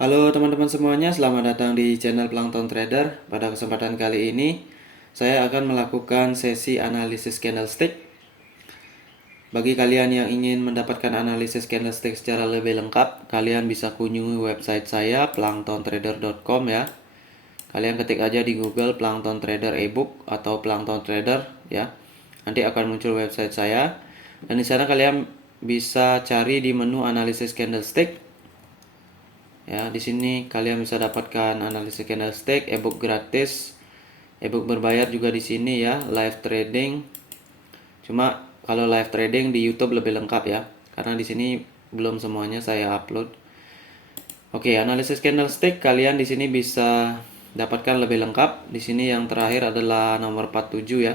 Halo teman-teman semuanya, selamat datang di channel Plankton Trader. Pada kesempatan kali ini, saya akan melakukan sesi analisis candlestick. Bagi kalian yang ingin mendapatkan analisis candlestick secara lebih lengkap, kalian bisa kunjungi website saya, planktontrader.com ya. Kalian ketik aja di Google Plankton Trader ebook atau Plankton Trader ya. Nanti akan muncul website saya. Dan di sana kalian bisa cari di menu analisis candlestick. Ya, di sini kalian bisa dapatkan analisis candlestick, ebook gratis, ebook berbayar juga di sini ya, live trading. Cuma kalau live trading di YouTube lebih lengkap ya, karena di sini belum semuanya saya upload. Oke, analisis candlestick kalian di sini bisa dapatkan lebih lengkap. Di sini yang terakhir adalah nomor 47 ya.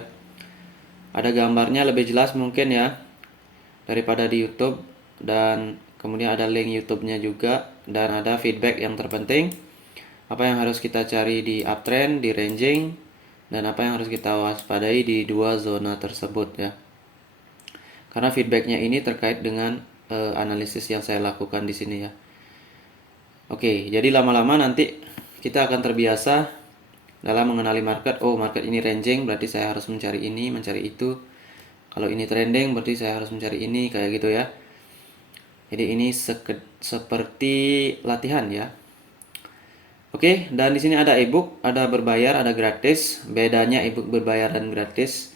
Ada gambarnya lebih jelas mungkin ya daripada di YouTube, dan kemudian ada link YouTube-nya juga, dan ada feedback yang terpenting, apa yang harus kita cari di uptrend, di ranging, dan apa yang harus kita waspadai di dua zona tersebut ya. Karena feedbacknya ini terkait dengan analisis yang saya lakukan di sini ya. Oke, jadi lama-lama nanti kita akan terbiasa dalam mengenali market. Oh, market ini ranging, berarti saya harus mencari ini, mencari itu. Kalau ini trending, berarti saya harus mencari ini, kayak gitu ya. Jadi ini seperti latihan ya. Oke, dan di sini ada ebook, ada berbayar, ada gratis. Bedanya ebook berbayar dan gratis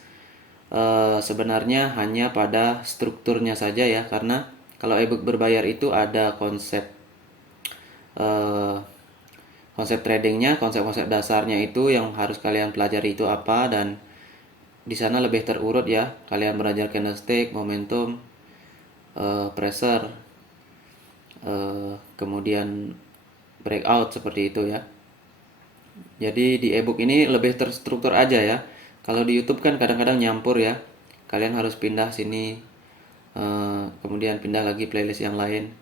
sebenarnya hanya pada strukturnya saja ya, karena kalau ebook berbayar itu ada eh, konsep tradingnya, konsep-konsep dasarnya itu yang harus kalian pelajari itu apa, dan di sana lebih terurut ya. Kalian belajar candlestick, momentum, pressure, kemudian breakout seperti itu ya. Jadi di ebook ini lebih terstruktur aja ya. Kalau di YouTube kan kadang-kadang nyampur ya. Kalian harus pindah sini, kemudian pindah lagi playlist yang lain.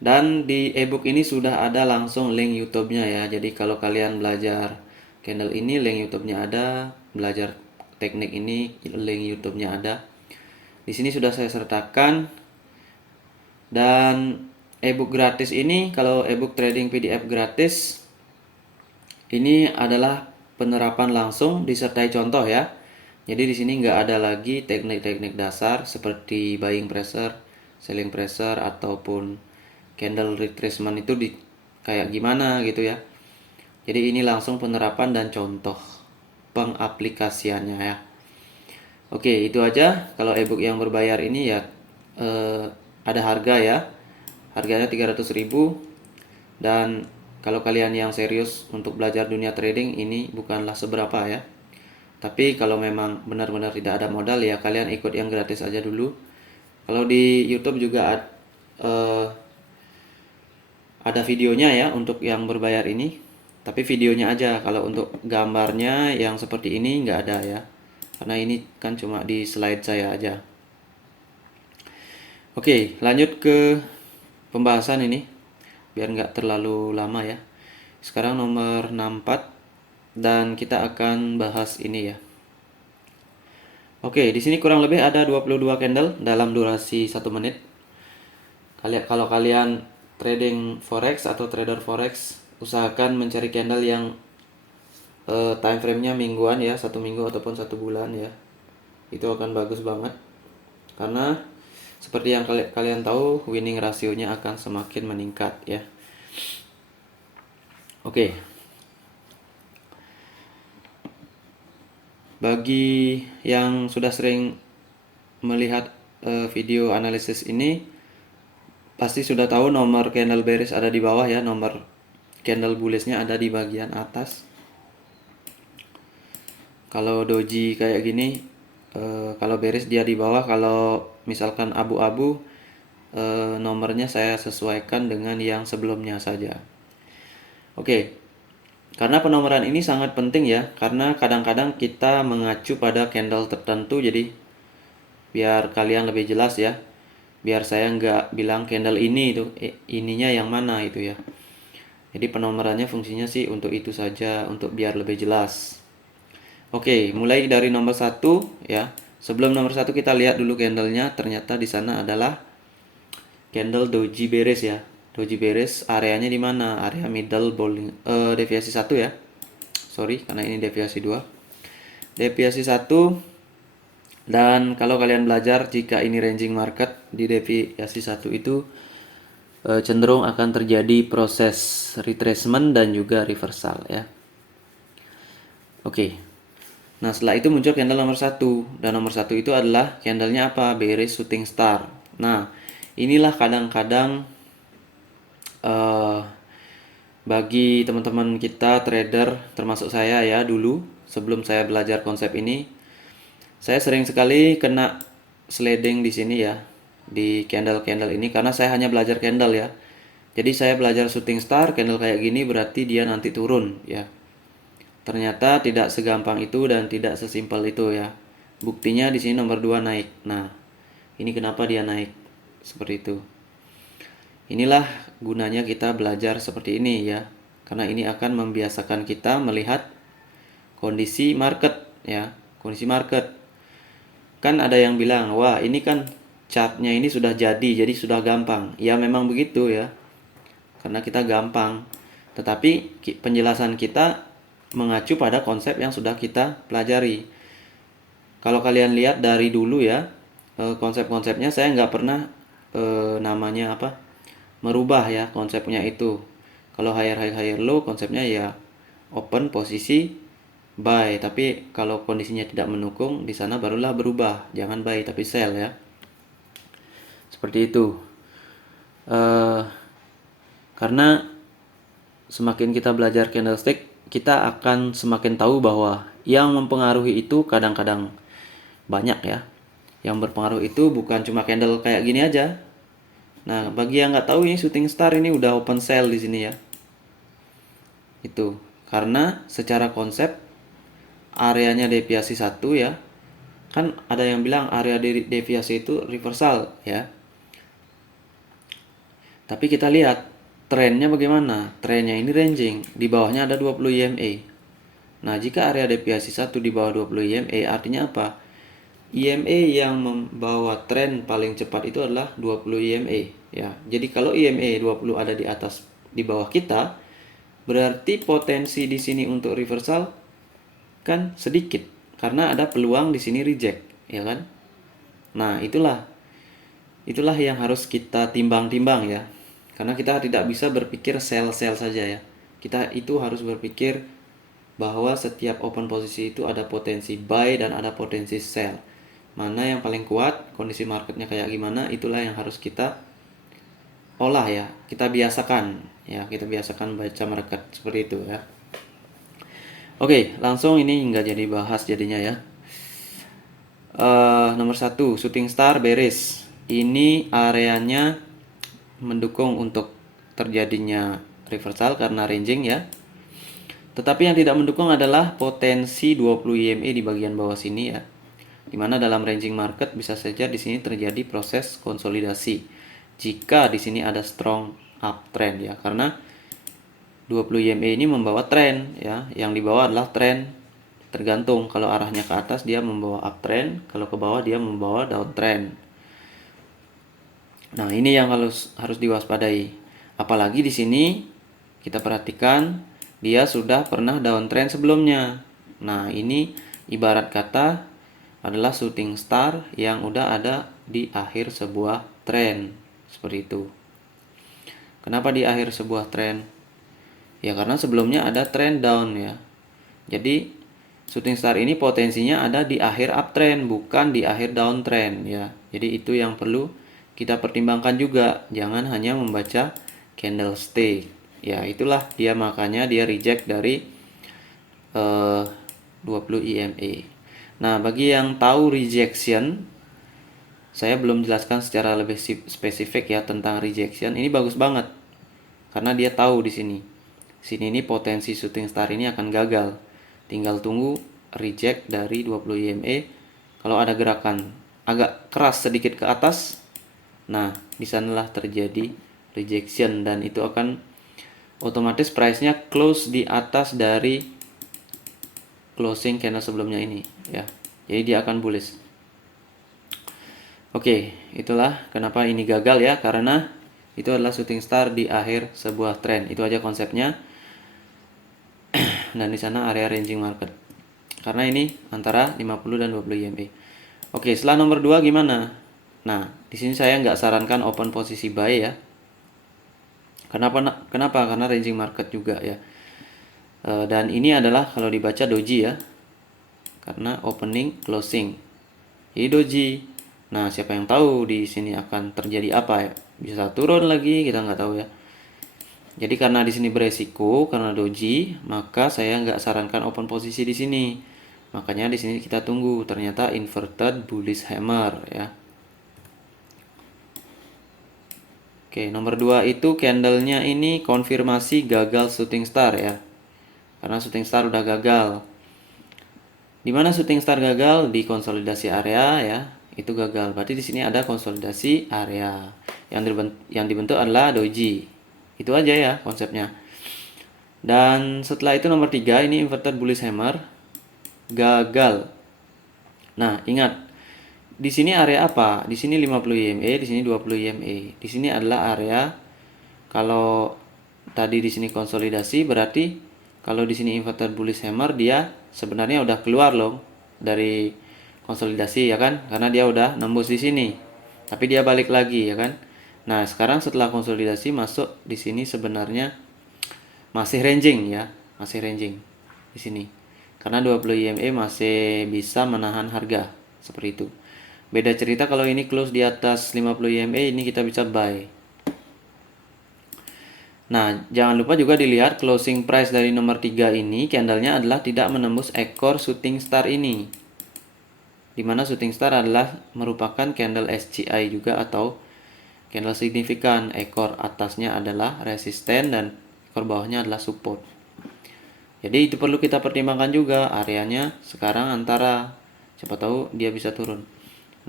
Dan di ebook ini sudah ada langsung link YouTube-nya ya. Jadi kalau kalian belajar candle ini, link YouTube-nya ada. Belajar teknik ini, link YouTube-nya ada. Di sini sudah saya sertakan. Dan ebook gratis ini, kalau ebook trading PDF gratis, ini adalah penerapan langsung disertai contoh ya. Jadi di sini nggak ada lagi teknik-teknik dasar seperti buying pressure, selling pressure, ataupun candle retracement itu kayak gimana gitu ya. Jadi ini langsung penerapan dan contoh pengaplikasiannya ya. Oke, itu aja. Kalau ebook yang berbayar ini ya ada harga ya. Harganya 300.000. Dan kalau kalian yang serius untuk belajar dunia trading, ini bukanlah seberapa ya. Tapi kalau memang benar-benar tidak ada modal ya, kalian ikut yang gratis aja dulu. Kalau di YouTube juga ada videonya ya untuk yang berbayar ini. Tapi videonya aja, kalau untuk gambarnya yang seperti ini nggak ada ya. Karena ini kan cuma di slide saya aja. Oke, lanjut ke pembahasan ini biar nggak terlalu lama ya. Sekarang nomor 64 dan kita akan bahas ini ya. Oke, di sini kurang lebih ada 22 candle dalam durasi 1 menit. Kalau kalian trading forex atau trader forex, usahakan mencari candle yang time frame-nya mingguan ya, 1 minggu ataupun 1 bulan ya. Itu akan bagus banget. Karena seperti yang kalian tahu, winning rasionya akan semakin meningkat ya. Oke. Bagi yang sudah sering melihat video analisis ini, pasti sudah tahu nomor candle bearish ada di bawah ya, nomor candle bullish-nya ada di bagian atas. Kalau doji kayak gini, kalau bearish dia di bawah, kalau misalkan abu-abu, nomornya saya sesuaikan dengan yang sebelumnya saja. Oke, karena penomoran ini sangat penting ya, karena kadang-kadang kita mengacu pada candle tertentu, jadi biar kalian lebih jelas ya, biar saya nggak bilang candle ini itu ininya yang mana itu ya. Jadi penomorannya fungsinya sih untuk itu saja, untuk biar lebih jelas. Oke, mulai dari nomor 1 ya. Sebelum nomor 1 kita lihat dulu candlenya. Ternyata di sana adalah candle doji bearish ya. doji bearish, areanya di mana? Area middle deviasi 1 ya. Sorry, karena ini deviasi 2. Deviasi 1, dan kalau kalian belajar jika ini ranging market di deviasi 1 itu cenderung akan terjadi proses retracement dan juga reversal ya. Oke. Nah, setelah itu muncul candle nomor 1, dan nomor 1 itu adalah candlenya apa? Bearish shooting star. Nah, inilah kadang-kadang bagi teman-teman kita trader, termasuk saya ya dulu sebelum saya belajar konsep ini, saya sering sekali kena sliding di sini ya, di candle-candle ini, karena saya hanya belajar candle ya. Jadi saya belajar shooting star, candle kayak gini berarti dia nanti turun ya. Ternyata tidak segampang itu dan tidak sesimpel itu ya. Buktinya di sini nomor 2 naik. Nah, ini kenapa dia naik seperti itu. Inilah gunanya kita belajar seperti ini ya. Karena ini akan membiasakan kita melihat kondisi market ya. Kondisi market. Kan ada yang bilang, wah ini kan chartnya ini sudah jadi sudah gampang. Ya memang begitu ya. Karena kita gampang. Tetapi penjelasan kita mengacu pada konsep yang sudah kita pelajari. Kalau kalian lihat dari dulu ya, konsep-konsepnya saya nggak pernah namanya apa, merubah ya konsepnya itu. Kalau higher high higher low konsepnya ya open posisi buy, tapi kalau kondisinya tidak mendukung di sana barulah berubah, jangan buy tapi sell ya. Seperti itu. Karena semakin kita belajar candlestick, kita akan semakin tahu bahwa yang mempengaruhi itu kadang-kadang banyak ya. Yang berpengaruh itu bukan cuma candle kayak gini aja. Nah, bagi yang nggak tahu, ini shooting star ini udah open sell di sini ya. Itu karena secara konsep areanya deviasi 1 ya. Kan ada yang bilang area deviasi itu reversal ya. Tapi kita lihat trennya bagaimana? Trennya ini ranging, di bawahnya ada 20 EMA. Nah, jika area deviasi 1 di bawah 20 EMA artinya apa? EMA yang membawa tren paling cepat itu adalah 20 EMA ya. Jadi kalau EMA 20 ada di atas di bawah kita, berarti potensi di sini untuk reversal kan sedikit karena ada peluang di sini reject, ya kan? Nah, itulah yang harus kita timbang-timbang ya. Karena kita tidak bisa berpikir sell-sell saja ya. Kita itu harus berpikir bahwa setiap open posisi itu ada potensi buy dan ada potensi sell. Mana yang paling kuat, kondisi marketnya kayak gimana, itulah yang harus kita olah ya. Kita biasakan ya, kita biasakan baca market seperti itu ya. Oke, langsung ini nggak jadi bahas jadinya ya. Nomor 1, shooting star bearish. Ini areanya mendukung untuk terjadinya reversal karena ranging ya. Tetapi yang tidak mendukung adalah potensi 20 EMA di bagian bawah sini ya. Dimana dalam ranging market bisa saja di sini terjadi proses konsolidasi. Jika di sini ada strong uptrend ya, karena 20 EMA ini membawa tren ya. Yang di bawah adalah tren. Tergantung, kalau arahnya ke atas dia membawa uptrend, kalau ke bawah dia membawa downtrend. Nah, ini yang harus diwaspadai. Apalagi di sini kita perhatikan dia sudah pernah downtrend sebelumnya. Nah, ini ibarat kata adalah shooting star yang udah ada di akhir sebuah tren. Seperti itu. Kenapa di akhir sebuah tren? Ya karena sebelumnya ada trend down ya. Jadi shooting star ini potensinya ada di akhir uptrend, bukan di akhir downtrend ya. Jadi itu yang perlu kita pertimbangkan juga. Jangan hanya membaca candlestick. Ya itulah dia, makanya dia reject dari 20 EMA. Nah, bagi yang tahu rejection, saya belum jelaskan secara lebih spesifik ya tentang rejection. Ini bagus banget karena dia tahu di sini. Sini ini potensi shooting star ini akan gagal. Tinggal tunggu reject dari 20 EMA. Kalau ada gerakan agak keras sedikit ke atas, nah di sanalah terjadi rejection dan itu akan otomatis price-nya close di atas dari closing candle sebelumnya ini ya. Jadi dia akan bullish. Oke, itulah kenapa ini gagal ya, karena itu adalah shooting star di akhir sebuah trend. Itu aja konsepnya. Dan di sana area ranging market. Karena ini antara 50 dan 20 EMA. Oke, setelah nomor 2 gimana? Nah, di sini saya nggak sarankan open posisi buy ya. Kenapa? Karena ranging market juga ya. Dan ini adalah kalau dibaca doji ya. Karena opening closing. Jadi doji. Nah, siapa yang tahu di sini akan terjadi apa ya? Bisa turun lagi, kita nggak tahu ya. Jadi karena di sini beresiko karena doji, maka saya nggak sarankan open posisi di sini. Makanya di sini kita tunggu. Ternyata inverted bullish hammer ya. Oke, nomor 2 itu candlenya ini konfirmasi gagal shooting star ya. Karena shooting star udah gagal. Di mana shooting star gagal? Di konsolidasi area ya. Itu gagal. Berarti di sini ada konsolidasi area. Yang dibentuk adalah doji. Itu aja ya konsepnya. Dan setelah itu nomor 3 ini inverted bullish hammer gagal. Nah, ingat di sini area apa? Di sini 50 EMA, di sini 20 EMA. Di sini adalah area kalau tadi di sini konsolidasi berarti kalau di sini inverted bullish hammer dia sebenarnya udah keluar loh dari konsolidasi ya kan? Karena dia udah nembus di sini. Tapi dia balik lagi ya kan? Nah, sekarang setelah konsolidasi masuk di sini sebenarnya masih ranging ya, masih ranging di sini. Karena 20 EMA masih bisa menahan harga seperti itu. Beda cerita kalau ini close di atas 50 EMA, ini kita bisa buy. Nah, jangan lupa juga dilihat closing price dari nomor 3 ini, candlenya adalah tidak menembus ekor shooting star ini. Dimana shooting star adalah merupakan candle SCI juga atau candle signifikan. Ekor atasnya adalah resisten dan ekor bawahnya adalah support. Jadi itu perlu kita pertimbangkan juga areanya sekarang antara, siapa tahu dia bisa turun.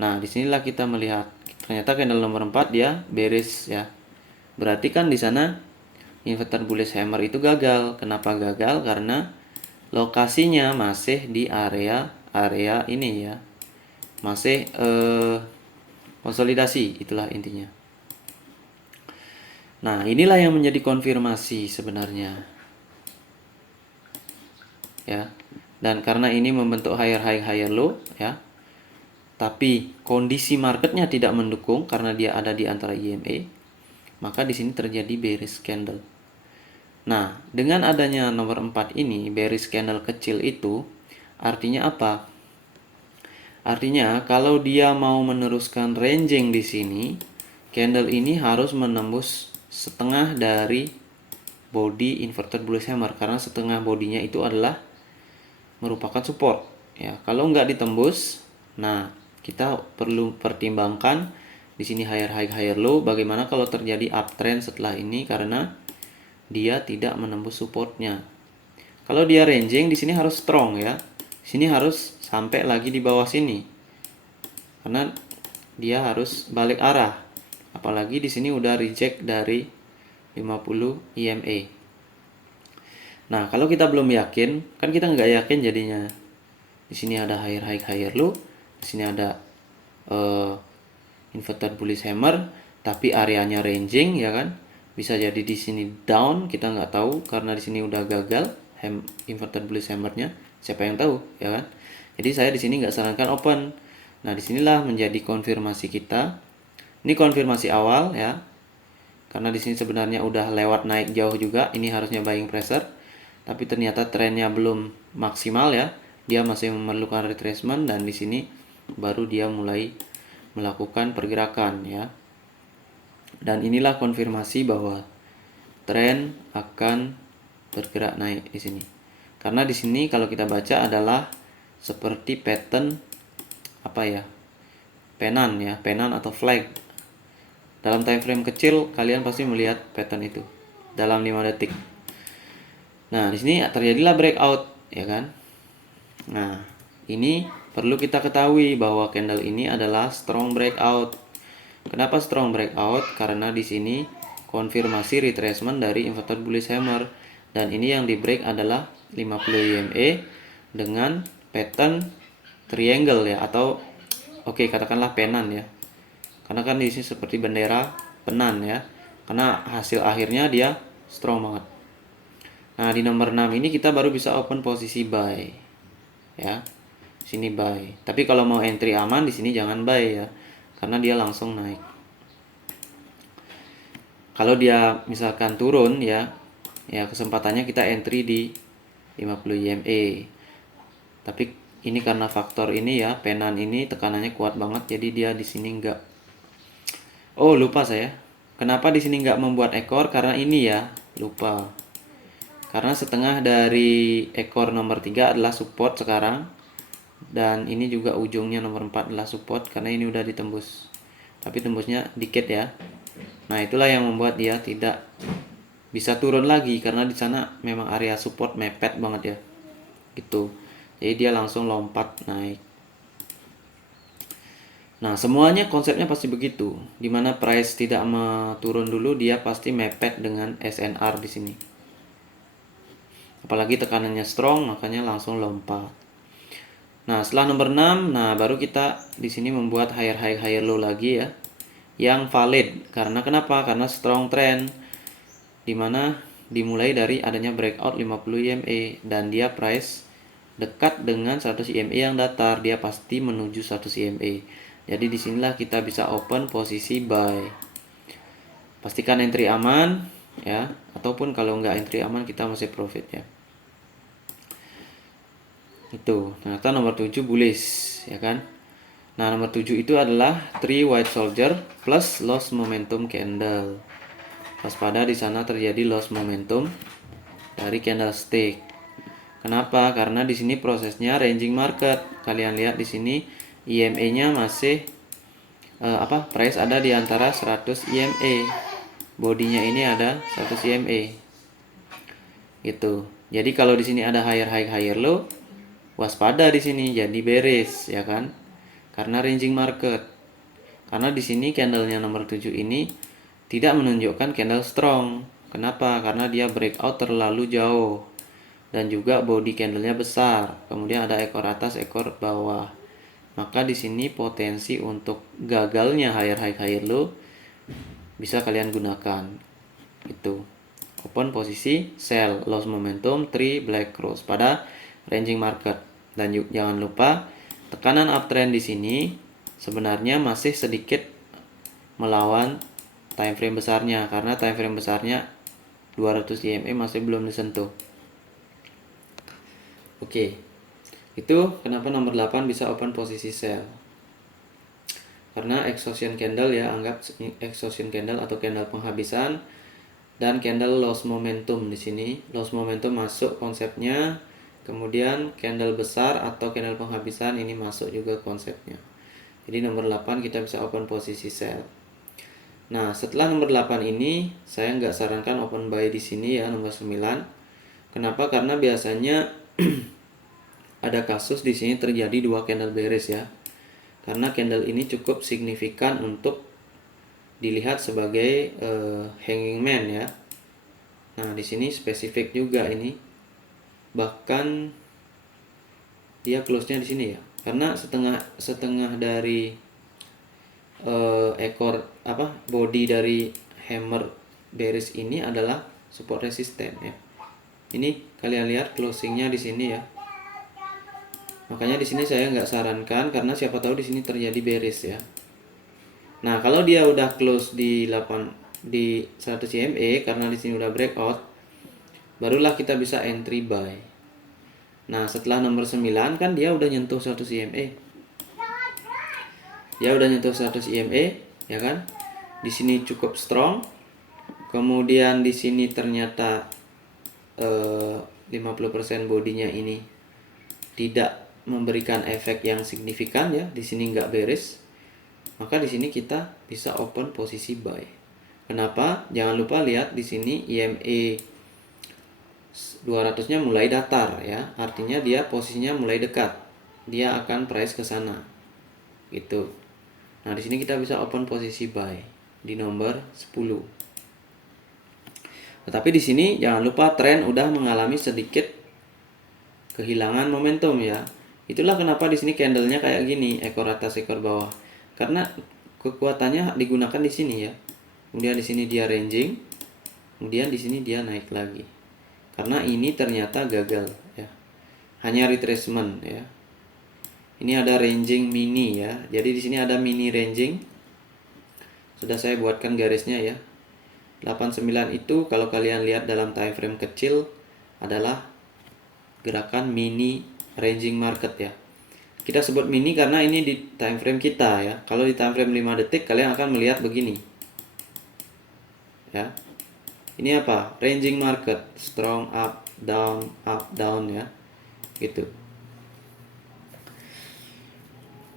Nah, disinilah kita melihat ternyata candle nomor 4 dia bearish ya. Berarti kan di sana inverted bullish hammer itu gagal. Kenapa gagal? Karena lokasinya masih di area ini ya. Masih konsolidasi, itulah intinya. Nah, inilah yang menjadi konfirmasi sebenarnya. Ya. Dan karena ini membentuk higher high higher low ya. Tapi kondisi marketnya tidak mendukung karena dia ada di antara EMA, maka di sini terjadi bearish candle. Nah, dengan adanya nomor 4 ini, bearish candle kecil itu artinya apa? Artinya kalau dia mau meneruskan ranging di sini, candle ini harus menembus setengah dari body inverted bullish hammer karena setengah bodinya itu adalah merupakan support. Ya, kalau nggak ditembus, nah kita perlu pertimbangkan di sini higher high higher low. Bagaimana kalau terjadi uptrend setelah ini karena dia tidak menembus supportnya. Kalau dia ranging di sini harus strong ya. Di sini harus sampai lagi di bawah sini. Karena dia harus balik arah. Apalagi di sini udah reject dari 50 EMA. Nah, kalau kita belum yakin, kan kita nggak yakin jadinya. Di sini ada higher high higher low. Di sini ada inverted bullish hammer, tapi areanya ranging ya kan. Bisa jadi di sini down, kita nggak tahu karena di sini udah gagal inverted bullish hammernya. Siapa yang tahu ya kan? Jadi saya di sini nggak sarankan open. Nah, disinilah menjadi konfirmasi kita. Ini konfirmasi awal ya. Karena di sini sebenarnya udah lewat naik jauh juga. Ini harusnya buying pressure. Tapi ternyata trennya belum maksimal ya. Dia masih memerlukan retracement dan di sini baru dia mulai melakukan pergerakan ya. Dan inilah konfirmasi bahwa tren akan bergerak naik di sini. Karena di sini kalau kita baca adalah seperti pattern apa ya? Penan ya, penan atau flag. Dalam time frame kecil kalian pasti melihat pattern itu dalam 5 detik. Nah, di sini terjadilah breakout ya kan? Nah, ini perlu kita ketahui bahwa candle ini adalah strong breakout. Kenapa strong breakout? Karena di sini konfirmasi retracement dari inverted bullish hammer dan ini yang di break adalah 50 EMA dengan pattern triangle ya atau katakanlah penan ya. Karena kan di sini seperti bendera penan ya. karena hasil akhirnya dia strong banget. Nah, di nomor 6 ini kita baru bisa open posisi buy. Ya. Sini buy. Tapi kalau mau entry aman di sini jangan buy ya, karena dia langsung naik. Kalau dia misalkan turun ya kesempatannya kita entry di 50 EMA. Tapi ini karena faktor ini ya, penan ini tekanannya kuat banget, jadi dia di sini enggak. Oh, lupa saya. Kenapa di sini enggak membuat ekor? Karena ini ya, lupa. Karena setengah dari ekor nomor 3 adalah support sekarang. Dan ini juga ujungnya nomor 4 adalah support karena ini udah ditembus. Tapi tembusnya dikit ya. Nah, itulah yang membuat dia tidak bisa turun lagi karena di sana memang area support mepet banget ya. Gitu. Jadi dia langsung lompat naik. Nah, semuanya konsepnya pasti begitu. Dimana price tidak turun dulu, dia pasti mepet dengan SNR di sini. Apalagi tekanannya strong, makanya langsung lompat. Nah, setelah nomor 6, nah baru kita di sini membuat higher high higher low lagi ya. Yang valid. Karena kenapa? Karena strong trend dimana dimulai dari adanya breakout 50 EMA dan dia price dekat dengan 100 EMA yang datar, dia pasti menuju 100 EMA. Jadi disinilah kita bisa open posisi buy. Pastikan entry aman ya, ataupun kalau nggak entry aman kita masih profit ya. Itu ternyata nomor 7 bullish ya kan. Nah, nomor 7 itu adalah 3 white soldier plus loss momentum candle. Waspada di sana terjadi loss momentum dari candlestick. Kenapa? Karena di sini prosesnya ranging market. Kalian lihat di sini EMA-nya masih price ada di antara 100 EMA. Bodinya ini ada 100 EMA. Gitu. Jadi kalau di sini ada higher high higher low, waspada di sini jadi bearish ya kan? Karena ranging market. Karena di sini candlenya nomor 7 ini tidak menunjukkan candle strong. Kenapa? Karena dia breakout terlalu jauh. Dan juga body candlenya besar. Kemudian ada ekor atas, ekor bawah. Maka di sini potensi untuk gagalnya higher high higher low bisa kalian gunakan. Itu. Open posisi sell, loss momentum, 3 black cross pada ranging market. Dan jangan lupa tekanan uptrend di sini sebenarnya masih sedikit melawan time frame besarnya karena time frame besarnya 200 EMA masih belum disentuh. Oke. Itu kenapa nomor 8 bisa open posisi sell. Karena exhaustion candle ya, anggap exhaustion candle atau candle penghabisan dan candle loss momentum di sini. Loss momentum masuk konsepnya. Kemudian candle besar atau candle penghabisan ini masuk juga konsepnya. Jadi nomor 8 kita bisa open posisi sell. Nah, setelah nomor 8 ini saya nggak sarankan open buy di sini ya, nomor 9. Kenapa? Karena biasanya ada kasus di sini terjadi 2 candle bearish ya. Karena candle ini cukup signifikan untuk dilihat sebagai hanging man ya. Nah, di sini spesifik juga ini. Bahkan dia close-nya di sini ya. Karena setengah dari ekor body dari hammer bearish ini adalah support resisten ya. Ini kalian lihat closingnya di sini ya. Makanya di sini saya nggak sarankan karena siapa tahu di sini terjadi bearish ya. Nah, kalau dia udah close di 100 EMA karena di sini udah breakout, barulah kita bisa entry buy. Nah, setelah nomor 9 kan dia udah nyentuh 100 EMA. Dia udah nyentuh 100 EMA, ya kan? Di sini cukup strong. Kemudian di sini ternyata 50% bodinya ini tidak memberikan efek yang signifikan ya. Di sini nggak bearish. Maka di sini kita bisa open posisi buy. Kenapa? Jangan lupa lihat di sini EMA 200-nya mulai datar ya. Artinya dia posisinya mulai dekat. Dia akan price ke sana. Gitu. Nah, di sini kita bisa open posisi buy di nomor 10. Tetapi di sini jangan lupa tren udah mengalami sedikit kehilangan momentum ya. Itulah kenapa di sini candlenya kayak gini, ekor atas ekor bawah. Karena kekuatannya digunakan di sini ya. kemudian di sini dia ranging, kemudian di sini dia naik lagi. Karena ini ternyata gagal ya. Hanya retracement ya. Ini ada ranging mini ya. Jadi di sini ada mini ranging. Sudah saya buatkan garisnya ya. 89 itu kalau kalian lihat dalam time frame kecil adalah gerakan mini ranging market ya. Kita sebut mini karena ini di time frame kita ya. Kalau di time frame 5 detik kalian akan melihat begini. Ya. Ini apa? Ranging market, strong up, down ya. Gitu.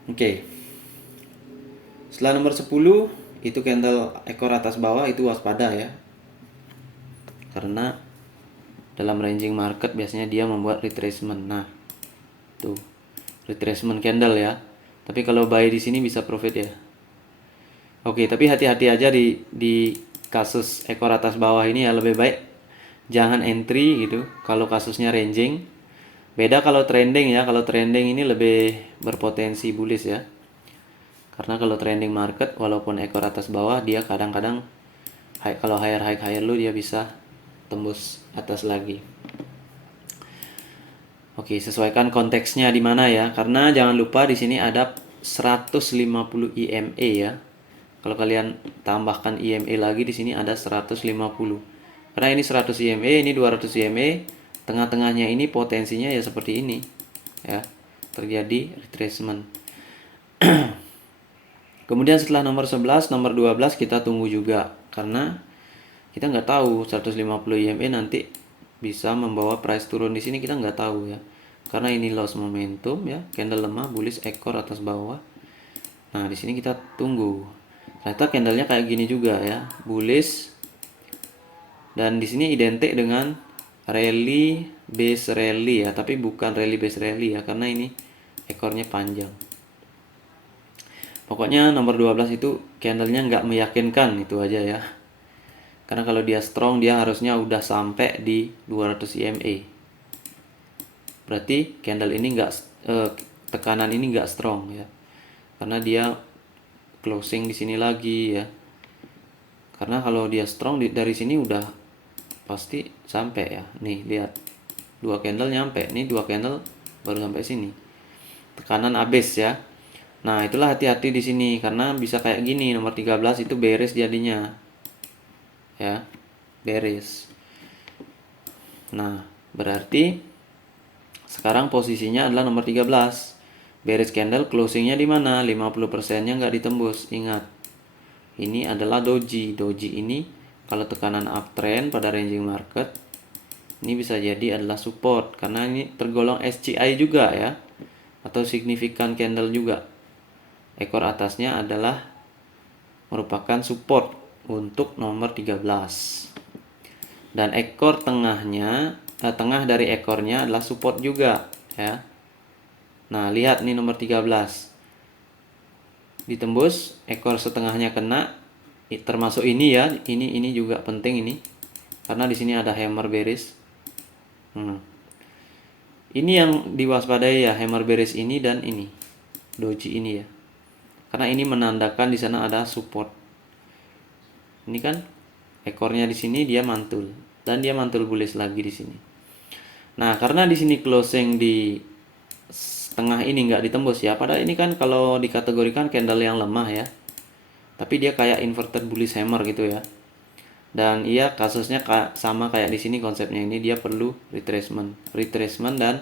Oke. Setelah nomor 10 itu candle ekor atas bawah itu waspada ya. Karena dalam ranging market biasanya dia membuat retracement. Nah, tuh. Retracement candle ya. Tapi kalau buy di sini bisa profit ya. Oke, tapi hati-hati aja di kasus ekor atas bawah ini ya, lebih baik jangan entry gitu kalau kasusnya ranging. Beda kalau trending ya. Kalau trending ini lebih berpotensi bullish ya. Karena kalau trending market walaupun ekor atas bawah dia kadang-kadang kalau higher low dia bisa tembus atas lagi. Oke, sesuaikan konteksnya di mana ya. Karena jangan lupa di sini ada 150 EMA ya. Kalau kalian tambahkan EMA lagi di sini ada 150. Karena ini 100 EMA, ini 200 EMA, tengah-tengahnya ini potensinya ya seperti ini. Ya. Terjadi retracement. Kemudian setelah nomor 11, nomor 12 kita tunggu juga karena kita nggak tahu 150 EMA nanti bisa membawa price turun di sini, kita nggak tahu ya. Karena ini loss momentum ya, candle lemah, bullish ekor atas bawah. Nah, di sini kita tunggu. Ternyata candlenya kayak gini juga ya, bullish. Dan di sini identik dengan rally base rally ya, tapi bukan rally base rally ya, karena ini ekornya panjang. Pokoknya nomor 12 itu candlenya nggak meyakinkan, itu aja ya. Karena kalau dia strong dia harusnya udah sampai di 200 EMA. Berarti candle ini tekanan ini nggak strong ya. Karena dia closing di sini lagi ya. Karena kalau dia strong dari sini udah pasti sampai ya. Nih lihat, 2 candle nyampe. Nih 2 candle baru sampai sini. Tekanan abis ya. Nah, itulah hati-hati di sini karena bisa kayak gini, nomor 13 itu bearish jadinya. Ya. Bearish. Nah, berarti sekarang posisinya adalah nomor 13. Bearish candle closingnya di mana? 50%-nya nggak ditembus. Ingat, ini adalah doji. Doji ini kalau tekanan uptrend pada ranging market, ini bisa jadi adalah support. Karena ini tergolong SCI juga ya. Atau significant candle juga. Ekor atasnya adalah merupakan support untuk nomor 13. Dan ekor tengahnya, tengah dari ekornya adalah support juga ya. Nah, lihat nih nomor 13. Ditembus, ekor setengahnya kena, termasuk ini ya. Ini juga penting ini. Karena di sini ada hammer bearish. Ini yang diwaspadai ya, hammer bearish ini dan ini. Doji ini ya. Karena ini menandakan di sana ada support. Ini kan ekornya di sini dia mantul dan dia mantul bullish lagi di sini. Nah, karena di sini closing di tengah ini nggak ditembus ya. Padahal ini kan kalau dikategorikan candle yang lemah ya. Tapi dia kayak inverted bullish hammer gitu ya. Dan iya kasusnya sama kayak di sini konsepnya ini, dia perlu retracement dan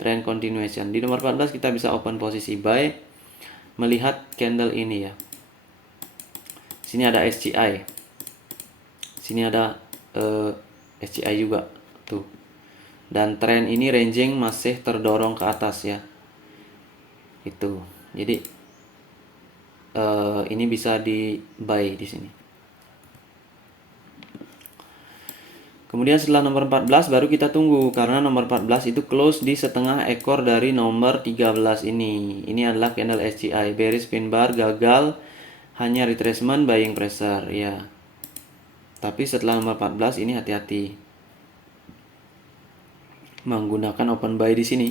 trend continuation. Di nomor 14 kita bisa open posisi buy melihat candle ini ya. Sini ada SCI. Sini ada SCI juga tuh. Dan tren ini ranging masih terdorong ke atas ya. Itu. Jadi ini bisa di buy di sini. Kemudian setelah nomor 14 baru kita tunggu karena nomor 14 itu close di setengah ekor dari nomor 13 ini. Ini adalah candle SCI, bearish pin bar gagal, hanya retracement buying pressure ya. Tapi setelah nomor 14 ini hati-hati menggunakan open buy di sini.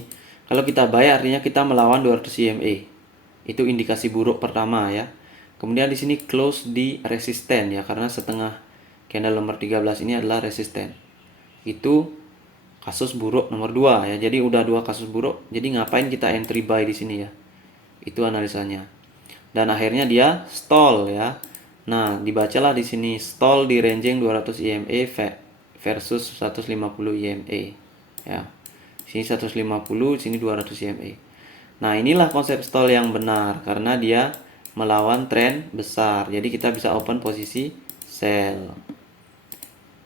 Kalau kita buy artinya kita melawan 200 EMA. Itu indikasi buruk pertama ya. Kemudian di sini close di resisten ya, karena setengah candle nomor 13 ini adalah resisten. Itu kasus buruk nomor 2 ya. Jadi udah 2 kasus buruk. Jadi ngapain kita entry buy di sini ya? Itu analisanya. Dan akhirnya dia stall ya. Nah, dibacalah di sini stall di ranging 200 EMA versus 150 EMA ya. Sini 150, sini 200 EMA. Nah, inilah konsep stall yang benar karena dia melawan tren besar. Jadi kita bisa open posisi sell.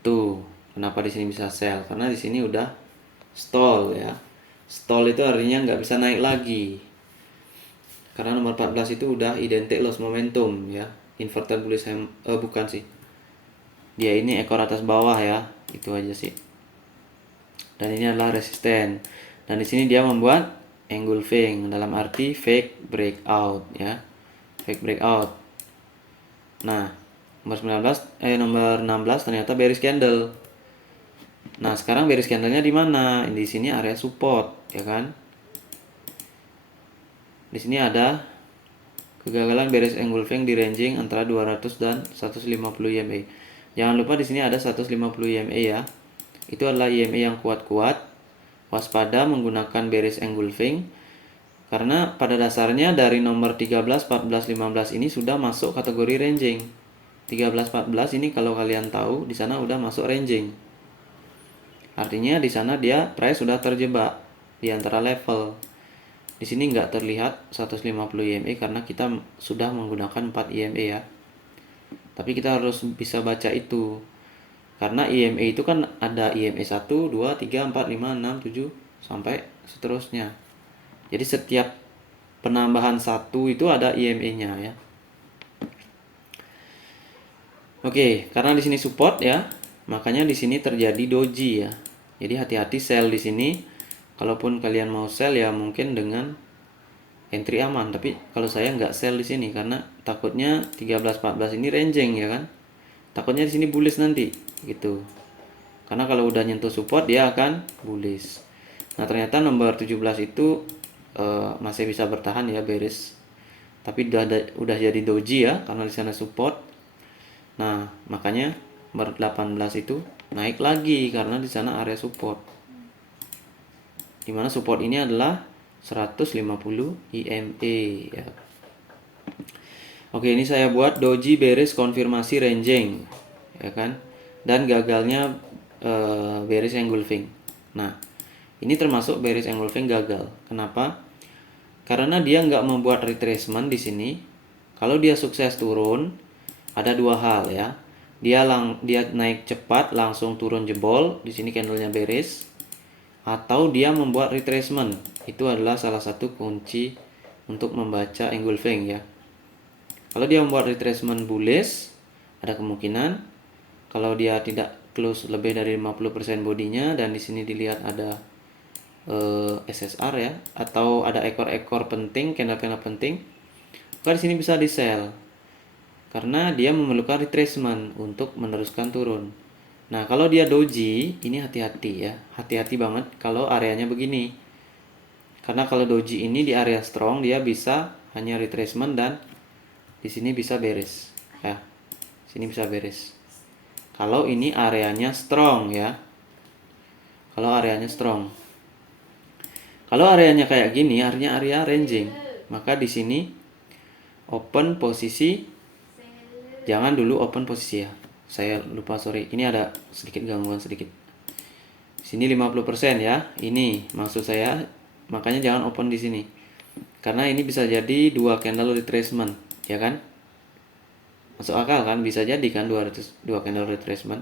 Tuh, kenapa di sini bisa sell? Karena di sini udah stall ya. Stall itu artinya nggak bisa naik lagi. Karena nomor 14 itu udah identik loss momentum ya. Inverted bullish bukan sih. Dia ini ekor atas bawah ya. Itu aja sih. Dan ini adalah resisten. Dan di sini dia membuat engulfing dalam arti fake breakout ya. Fake breakout. Nah, nomor 16 ternyata bearish candle. Nah, sekarang bearish candle-nya di mana? Di sini area support, ya kan? Di sini ada kegagalan bearish engulfing di ranging antara 200 dan 150 EMA. Jangan lupa di sini ada 150 EMA ya. Itu adalah EMA yang kuat-kuat. Waspada menggunakan bearish engulfing karena pada dasarnya dari nomor 13, 14, 15 ini sudah masuk kategori ranging. 13, 14 ini kalau kalian tahu di sana udah masuk ranging. Artinya di sana dia price sudah terjebak di antara level. Di sini nggak terlihat 150 EMA karena kita sudah menggunakan 4 EMA ya. Tapi kita harus bisa baca itu. Karena EMA itu kan ada EMA 1, 2, 3, 4, 5, 6, 7 sampai seterusnya. Jadi setiap penambahan 1 itu ada EMA-nya ya. Oke, karena di sini support ya, makanya di sini terjadi doji ya. Jadi hati-hati sell di sini. Kalaupun kalian mau sell ya mungkin dengan entry aman, tapi kalau saya nggak sell di sini karena takutnya 13-14 ini ranging ya kan. Takutnya di sini bullish nanti gitu. Karena kalau udah nyentuh support dia akan bullish. Nah, ternyata nomor 17 itu masih bisa bertahan ya bearish. Tapi udah jadi doji ya karena di sana support. Nah, makanya nomor 18 itu naik lagi karena di sana area support. Dimana support ini adalah 150 EMA ya. Oke, ini saya buat doji bearish konfirmasi ranging ya kan. Dan gagalnya bearish engulfing. Nah, ini termasuk bearish engulfing gagal. Kenapa? Karena dia nggak membuat retracement di sini. Kalau dia sukses turun, ada dua hal ya. Dia naik cepat langsung turun jebol, di sini candlenya bearish. Atau dia membuat retracement. Itu adalah salah satu kunci untuk membaca engulfing ya. Kalau dia membuat retracement bullish, ada kemungkinan kalau dia tidak close lebih dari 50% bodinya dan di sini dilihat ada SSR ya atau ada ekor-ekor penting, candle-candle penting, maka di sini bisa di sell karena dia memerlukan retracement untuk meneruskan turun. Nah, kalau dia doji, ini hati-hati ya. Hati-hati banget kalau areanya begini. Karena kalau doji ini di area strong dia bisa hanya retracement dan di sini bisa bearish ya. Sini bisa bearish. Kalau ini areanya strong ya. Kalau areanya strong. Kalau areanya kayak gini, artinya area ranging. Maka di sini open posisi, jangan dulu open posisi ya. Saya lupa, sorry. Ini ada sedikit gangguan sedikit. Sini 50% ya. Ini maksud saya, makanya jangan open di sini. Karena ini bisa jadi dua candle retracement, ya kan? Masuk akal kan? Bisa jadi kan dua candle retracement.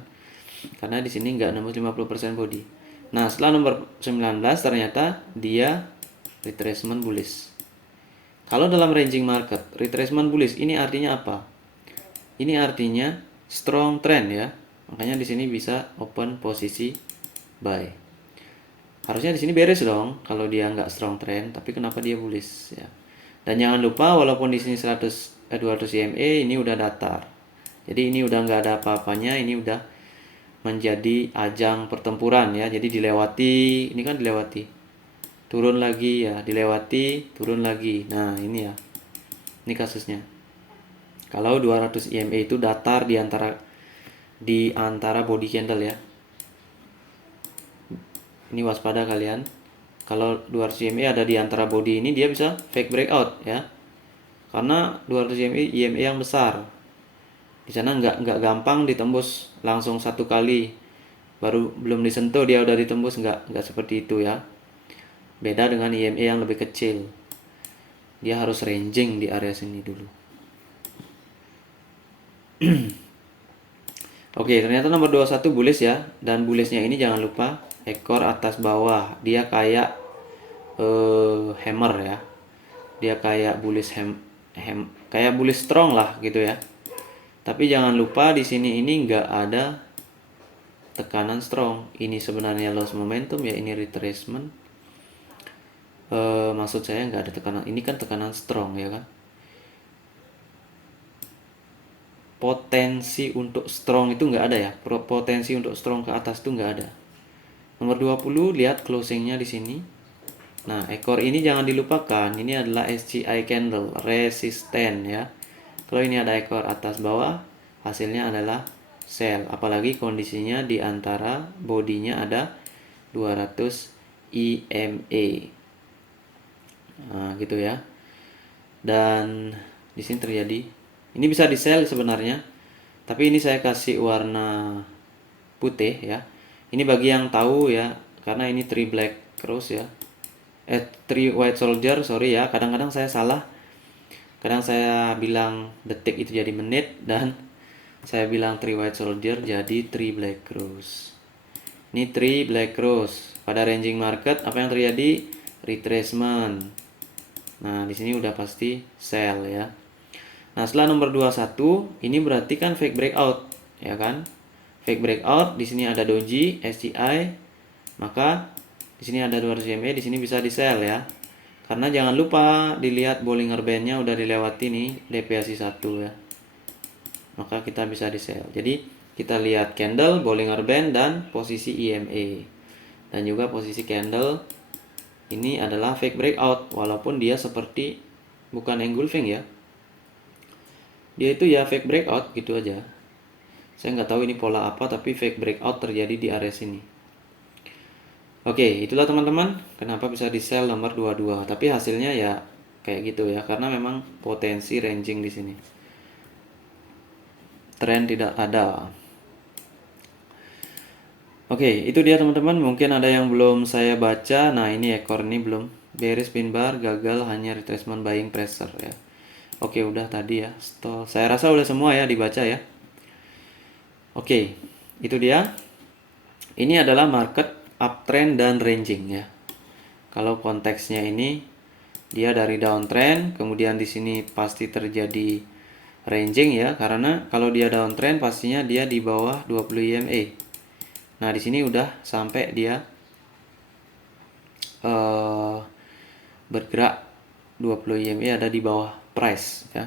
Karena di sini nggak nembus 50% body. Nah, setelah nomor 19 ternyata dia retracement bullish. Kalau dalam ranging market, retracement bullish ini artinya apa? Ini artinya strong trend ya. Makanya di sini bisa open posisi buy. Harusnya di sini beres dong kalau dia nggak strong trend, tapi kenapa dia bullish ya. Dan jangan lupa walaupun di sini 200 EMA ini udah datar. Jadi ini udah nggak ada apa-apanya, ini udah menjadi ajang pertempuran ya. Jadi dilewati, ini kan dilewati. Turun lagi ya, dilewati, turun lagi. Nah, ini ya. Ini kasusnya. Kalau 200 EMA itu datar di antara body candle ya. Ini waspada kalian. Kalau 200 EMA ada di antara body ini, dia bisa fake breakout ya. Karena 200 EMA yang besar. Di sana nggak gampang ditembus langsung satu kali. Baru belum disentuh dia udah ditembus, nggak seperti itu ya. Beda dengan EMA yang lebih kecil. Dia harus ranging di area sini dulu. Oke, ternyata nomor 21 bullish ya. Dan bullishnya ini jangan lupa ekor atas bawah. Dia kayak hammer ya. Dia kayak bullish kayak bullish strong lah gitu ya. Tapi jangan lupa di sini ini nggak ada tekanan strong. Ini sebenarnya loss momentum ya, ini retracement. Maksud saya nggak ada tekanan. Ini kan tekanan strong ya kan. Potensi untuk strong itu nggak ada ya. Potensi untuk strong ke atas itu nggak ada. Nomor 20 lihat closingnya di sini. Nah, ekor ini jangan dilupakan. Ini adalah SGI candle resisten ya. Kalau ini ada ekor atas bawah, hasilnya adalah sell. Apalagi kondisinya di antara bodinya ada 200 EMA. Nah, gitu ya. Dan di sini terjadi. Ini bisa di sell sebenarnya. Tapi ini saya kasih warna putih ya. Ini bagi yang tahu ya, karena ini 3 black cross ya. 3 white soldier, sorry ya. Kadang-kadang saya salah. Kadang saya bilang detik itu jadi menit dan saya bilang 3 white soldier jadi 3 black cross. Ini 3 black cross. Pada ranging market apa yang terjadi? Retracement. Nah, di sini udah pasti sell ya. Nah, setelah nomor 21, ini berarti kan fake breakout, ya kan? Fake breakout, di sini ada doji, SGI, maka di sini ada 200 EMA, di sini bisa di sell ya. Karena jangan lupa dilihat Bollinger Band-nya udah dilewati nih, deviasi 1 ya. Maka kita bisa di sell. Jadi, kita lihat candle, Bollinger Band, dan posisi EMA. Dan juga posisi candle ini adalah fake breakout, walaupun dia seperti bukan engulfing ya. Dia itu ya fake breakout gitu aja. Saya nggak tahu ini pola apa, tapi fake breakout terjadi di area sini. Oke, itulah teman-teman kenapa bisa di sell nomor 22. Tapi hasilnya ya kayak gitu ya, karena memang potensi ranging di sini. Tren tidak ada. Oke, itu dia teman-teman. Mungkin ada yang belum saya baca. Nah, ini ekor ini belum. Bearish pin bar, gagal, hanya retracement buying pressure ya. Oke, udah tadi ya. Stall. Saya rasa udah semua ya dibaca ya. Oke, itu dia. Ini adalah market uptrend dan ranging ya. Kalau konteksnya ini dia dari downtrend, kemudian di sini pasti terjadi ranging ya, karena kalau dia downtrend pastinya dia di bawah 20 EMA. Nah, di sini udah sampai dia bergerak 20 EMA ada di bawah price ya.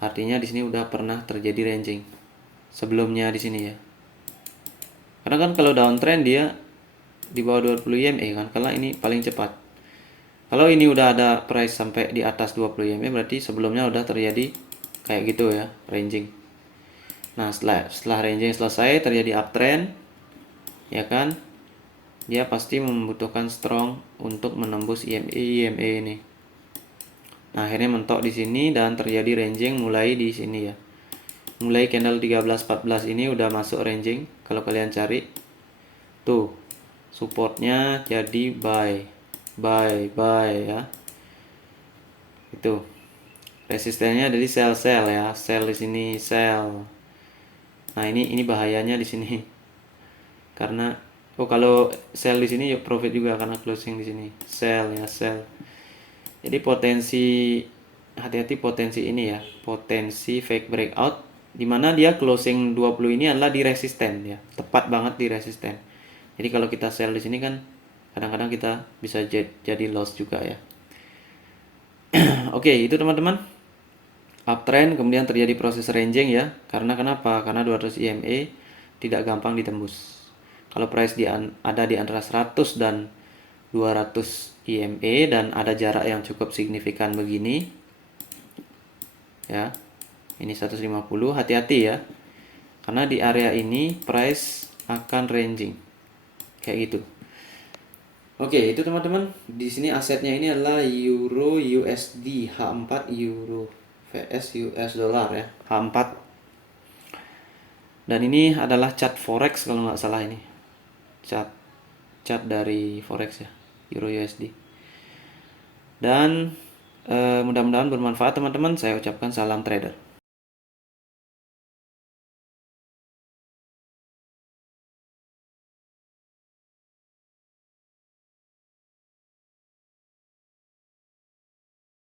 Artinya di sini udah pernah terjadi ranging sebelumnya di sini ya. Karena kan kalau downtrend dia di bawah 20 EMA kan, karena ini paling cepat. Kalau ini udah ada price sampai di atas 20 EMA berarti sebelumnya udah terjadi kayak gitu ya, ranging. Nah, setelah ranging selesai terjadi uptrend ya kan. Dia pasti membutuhkan strong untuk menembus EMA ini. Nah, akhirnya mentok di sini dan terjadi ranging mulai di sini ya. Mulai candle 13-14 ini udah masuk ranging. Kalau kalian cari tuh supportnya jadi buy ya. Itu resistennya dari sell ya. Sell di sini sell. Nah, ini bahayanya di sini. Karena kalau sell di sini ya profit juga karena closing di sini. Sell ya, sell. Jadi hati-hati potensi ini ya, potensi fake breakout di mana dia closing 20 ini adalah di resisten ya, tepat banget di resisten. Jadi kalau kita sell di sini kan kadang-kadang kita bisa jadi loss juga ya. Oke, itu teman-teman. Uptrend kemudian terjadi proses ranging ya. Karena kenapa? Karena 200 EMA tidak gampang ditembus. Kalau price ada di antara 100 dan 200 EMA dan ada jarak yang cukup signifikan begini ya, Ini 150, hati-hati ya. Karena di area ini price akan ranging. Kayak gitu. Oke, itu teman-teman. Di sini asetnya ini adalah Euro USD H4 Euro vs US dollar ya, H4. Dan ini adalah chart forex kalau nggak salah ini. Chart dari forex ya, Euro USD. Dan mudah-mudahan bermanfaat teman-teman. Saya ucapkan salam trader.